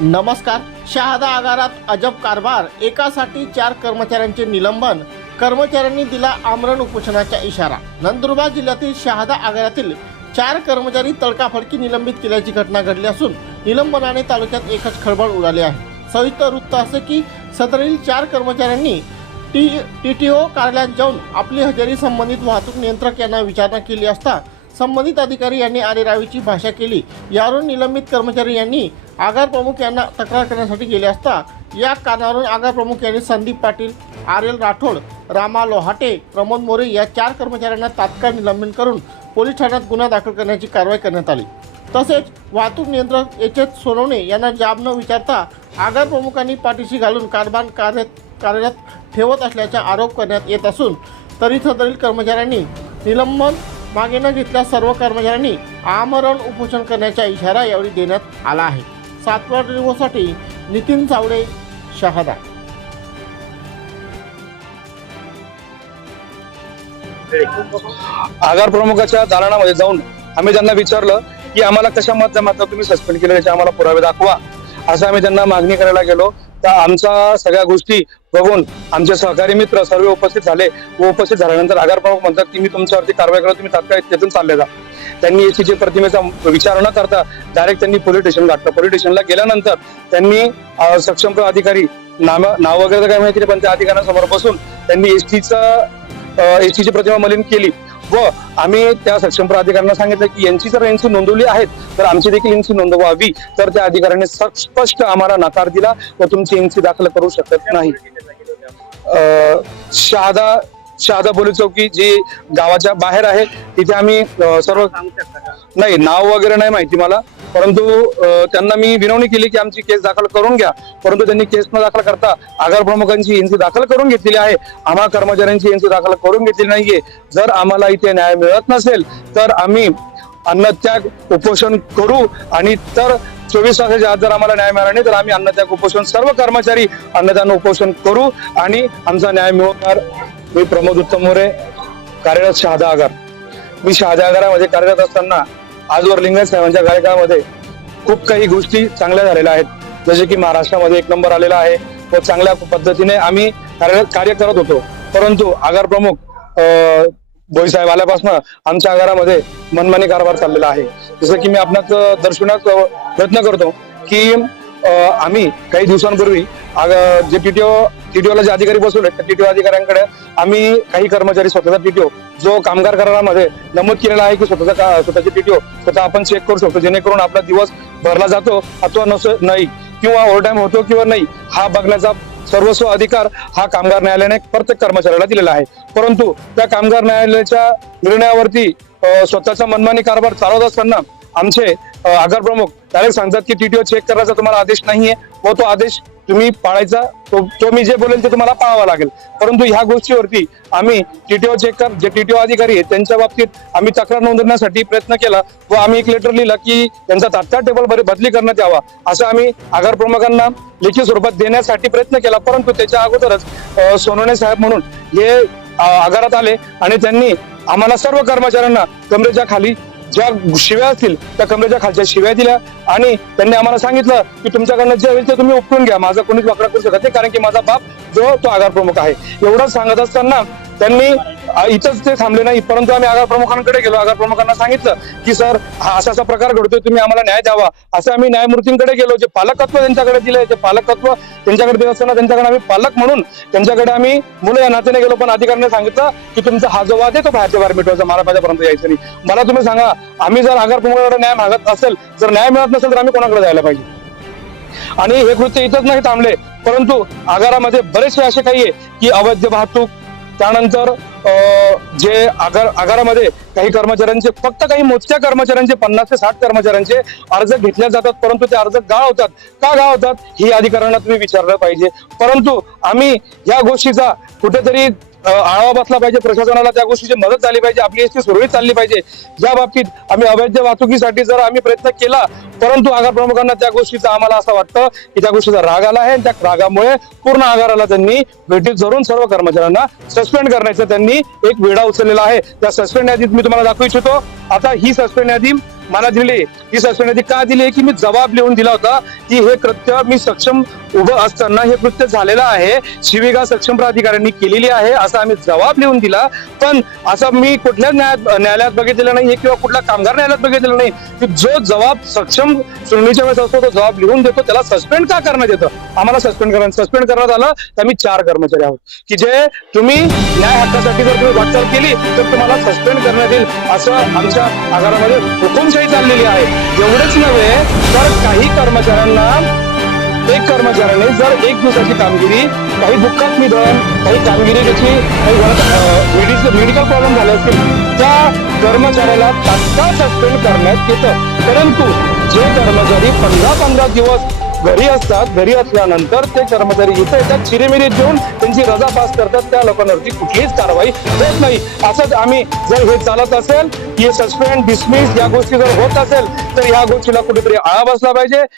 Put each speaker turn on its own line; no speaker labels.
नमस्कार शहादा आगारात अजब कारभार एकासाठी चार कर्मचाऱ्यांचे निलंबन कर्मचाऱ्यांनी दिला आमरण उपोषणाचा इशारा. नंदुरबार जिल्ह्यातील शहादा आगारातील चार कर्मचारी तडकाफडकी निलंबित केल्याची घटना घडली असून निलंबनाने तालुक्यात एकच खळबळ उडाली आहे. सविस्तर वृत्त असे की सदरील चार कर्मचाऱ्यांनी टी टी टी ओ कार्यालयात जाऊन आपली हजेरी संबंधित वाहतूक नियंत्रक यांना विचारणा केली असता संबंधित अधिकारी यांनी आरेरावीची भाषा केली. यावरून निलंबित कर्मचारी यांनी आगार प्रमुख यांना तक्रार करण्यासाठी गेले असता या कारणावरून आगार प्रमुख यांनी संदीप पाटील आर एल राठोड रामा लोहाटे प्रमोद मोरे या चार कर्मचाऱ्यांना तात्काळ निलंबन करून पोलीस ठाण्यात गुन्हा दाखल करण्याची कारवाई करण्यात आली. तसेच वाहतूक नियंत्रक एच एच सोनवणे यांना जाब न विचारता आगार प्रमुखांनी पाठीशी घालून कारभार कार्य कार्यरत ठेवत असल्याचा आरोप करण्यात येत असून तरी सदरील कर्मचाऱ्यांनी निलंबन मागे न घेतल्या सर्व कर्मचाऱ्यांनी आमरण उपोषण करण्याचा इशारा यावेळी देण्यात आला आहे. सातवा दिवसासाठी नितीन चावडे शहादा.
आगार प्रमुखाच्या दालनामध्ये जाऊन आम्ही त्यांना विचारलं की आम्हाला कशा माध्यमातून तुम्ही सस्पेंड केलं त्याचे आम्हाला पुरावे दाखवा. असं आम्ही त्यांना मागणी करायला गेलो. तर आमच्या सगळ्या गोष्टी बघून आमचे सहकारी मित्र सर्व उपस्थित झाले व उपस्थित झाल्यानंतर आगार प्रमुख म्हणतात की मी तुमच्यावरती कारवाई करतो तुम्ही तात्काळ तिथून चालले जा. त्यांनी एसीची प्रतिमेचा विचार न करता डायरेक्ट त्यांनी पोलीस स्टेशन गाठलं पोलीस स्टेशनला गेल्यानंतर त्यांनी सक्षम अधिकारी नाव नाव वगैरे काय माहिती नाही पण त्या अधिकाऱ्यांसमोर बसून त्यांनी एसटीचा एसटीची प्रतिमा मलिन केली. व आम्ही त्या सक्षम अधिकाऱ्यांना सांगितलं की यांची जर यांची नोंदवली आहेत तर आमची देखील यांची नोंदवावी. तर त्या अधिकाऱ्याने स्पष्ट आम्हाला नकार दिला व तुमची यांची दाखल करू शकत नाही. अं, शहादा शहादा चौकी जी गावाच्या बाहेर आहे तिथे आम्ही सर्व नाही नाव वगैरे नाही माहिती मला. परंतु त्यांना मी विनवणी केली की आमची केस दाखल करून घ्या. परंतु त्यांनी केस न दाखल करता आगार प्रमुखांची एनसी दाखल करून घेतलेली आहे. आम्हा कर्मचाऱ्यांची एनसी दाखल करून घेतलेली नाहीये. जर आम्हाला इथे न्याय मिळत नसेल तर आम्ही अन्नत्याग उपोषण करू आणि तर चोवीस तासाच्या आत जर आम्हाला न्याय मिळाला नाही तर आम्ही अन्नत्याग उपोषण सर्व कर्मचारी अन्नदान उपोषण करू आणि आमचा न्याय मिळवणार मी प्रमोद उत्तम मोरे कार्यरत शहादा आगार. मी शहादा आगारामध्ये कार्यरत असताना आजवर लिंगायत साहेबांच्या कार्यकाळामध्ये खूप काही गोष्टी चांगल्या झालेल्या आहेत. जसे की महाराष्ट्रामध्ये एक नंबर आलेला आहे व चांगल्या पद्धतीने आम्ही कार्यरत कार्य करत होतो. परंतु आगार प्रमुख अं, भोईसाहेब आल्यापासून आमच्या आगारामध्ये मनमानी कारभार चाललेला आहे. जसं की मी आपणास दर्शवण्यास प्रयत्न करतो की आम्ही काही दिवसांपूर्वी आग- जे ओ टीटीओला जे अधिकारी बसवले त्या टीटीओ अधिकाऱ्यांकडे आम्ही काही कर्मचारी स्वतःचा टीटीओ जो कामगार करारामध्ये नमूद केलेला आहे की स्वतःचा का- स्वतःचे टीटीओ स्वतः आपण चेक करू शकतो जेणेकरून आपला दिवस भरला जातो अथवा नसो नाही. किंवा ओव्हरटाईम होतो किंवा नाही हा बघण्याचा सर्वस्व अधिकार हा कामगार न्यायालयाने प्रत्येक कर्मचाऱ्याला दिलेला आहे. परंतु त्या कामगार न्यायालयाच्या निर्णयावरती स्वतःचा मनमानी कारभार चालवत असताना आमचे आगार प्रमुख डायरेक्ट सांगतात की टीटीओ चेक करायचा तुम्हाला आदेश नाहीये. व तो आदेश तुम्ही पाळायचा तो तो मी जे बोलेल ते तुम्हाला पाळावा लागेल. परंतु ह्या गोष्टीवरती आम्ही टीटीओ चेक कर जे टीटीओ अधिकारी आहेत त्यांच्या बाबतीत आम्ही तक्रार नोंदवण्यासाठी प्रयत्न केला व आम्ही एक लेटर लिहिला की त्यांचा तात्काळ टेबल बरे बदली करण्यात यावा असं आम्ही आगार प्रमुखांना लेखी स्वरूपात देण्यासाठी प्रयत्न केला. परंतु त्याच्या अगोदरच सोनवणे साहेब म्हणून हे आगारात आले आणि त्यांनी आम्हाला सर्व कर्मचाऱ्यांना कमरेच्या खाली ज्या शिव्या असतील त्या कमरेच्या खालच्या शिव्या दिल्या आणि त्यांनी आम्हाला सांगितलं की तुमच्याकडनं जे होईल ते तुम्ही उपटून घ्या. माझा कोणीच वाकडा करू शकत नाही कारण की माझा बाप जो तो आगार प्रमुख आहे. एवढंच सांगत असताना त्यांनी इथंच ते थांबले नाही परंतु आम्ही आगार प्रमुखांकडे गेलो. आगार प्रमुखांना सांगितलं की सर हा असा असा प्रकार घडतोय तुम्ही आम्हाला न्याय द्यावा. असं आम्ही न्यायमूर्तींकडे गेलो जे पालकत्व त्यांच्याकडे दिले ते पालकत्व त्यांच्याकडे दिलं असताना त्यांच्याकडे आम्ही पालक म्हणून त्यांच्याकडे आम्ही मुलं या नात्याने गेलो पण अधिकाऱ्यांनी सांगितलं की तुमचा हा जो वाद आहे तो बाहेरच्या बाहेर मिटवायचा मला माझ्यापर्यंत यायचं नाही. मला तुम्ही सांगा आम्ही जर आगार प्रमुखाकडे न्याय मागत असेल जर न्याय मिळत नसेल तर आम्ही कोणाकडे जायला पाहिजे? आणि हे कृत्य इथंच नाही थांबले परंतु आगारामध्ये बरेचसे असे काही आहे की अवैध वाहतूक त्यानंतर अं, जे आगार आगारामध्ये काही कर्मचाऱ्यांचे फक्त काही मोजक्या कर्मचाऱ्यांचे पन्नास ते साठ कर्मचाऱ्यांचे अर्ज घेतले जातात परंतु ते अर्ज गाळवतात का गाळवतात ही अधिकाऱ्यांना तुम्ही विचारलं पाहिजे. परंतु आम्ही या गोष्टीचा कुठेतरी आळा बसला पाहिजे प्रशासनाला त्या गोष्टीची मदत झाली पाहिजे आपली एसटी सुरळीत चालली पाहिजे. या बाबतीत आम्ही अवैध वाहतुकीसाठी जर आम्ही प्रयत्न केला परंतु आगार प्रमुखांना त्या गोष्टीचा आम्हाला असं वाटतं की त्या गोष्टीचा राग आला आहे त्या रागामुळे पूर्ण आगाराला त्यांनी भेटीत धरून सर्व कर्मचाऱ्यांना सस्पेंड करण्याचा त्यांनी एक वेढा उचललेला आहे. त्या सस्पेंड यादीत मी तुम्हाला दाखवू इच्छितो आता ही सस्पेंड यादी मला दिली ही सस्पेंड यादी का दिली की मी जबाब लिहून दिला होता की हे कृत्य मी सक्षम उभं असताना हे कृत्य झालेलं आहे. शिवेगाव सक्षम प्राधिकाऱ्यांनी केलेली आहे असा आम्ही जबाब लिहून दिला. पण असं मी कुठल्याच न्यायात न्यायालयात बघितलेलं नाही किंवा कुठल्या कामगार न्यायालयात बघितलेलं नाही की जो जबाब सक्षम सुनावणीच्या वेळेस असतो तो जबाब लिहून देतो त्याला सस्पेंड का करण्यात येतं? आम्हाला सस्पेंड करण्यात सस्पेंड करण्यात आलं तर आम्ही चार कर्मचारी आहोत. की जे तुम्ही न्याय हक्कासाठी जर तुम्ही वाटचाल केली तर तुम्हाला सस्पेंड करण्यात येईल असं आमच्या आगारामध्ये हुकुमशाही चाललेली आहे. एवढेच नव्हे तर काही कर्मचाऱ्यांना एक कर्मचाऱ्याने जर एक दिवसाची कामगिरी काही दुःखात निधन काही कामगिरी त्याची काही घरात मेडिकल प्रॉब्लेम झाले असतील त्या कर्मचाऱ्याला तात्काळ सस्पेंड करण्यात येतं. परंतु जे कर्मचारी पंधरा पंधरा दिवस घरी असतात घरी असल्यानंतर ते कर्मचारी इथे येतात चिरेमिरी देऊन त्यांची रजा पास करतात त्या लोकांवरती कुठलीच कारवाई होत नाही. असंच आम्ही जर हे चालत असेल की सस्पेंड डिसमिस या गोष्टी जर होत असेल तर या गोष्टीला कुठेतरी आळा बसला पाहिजे.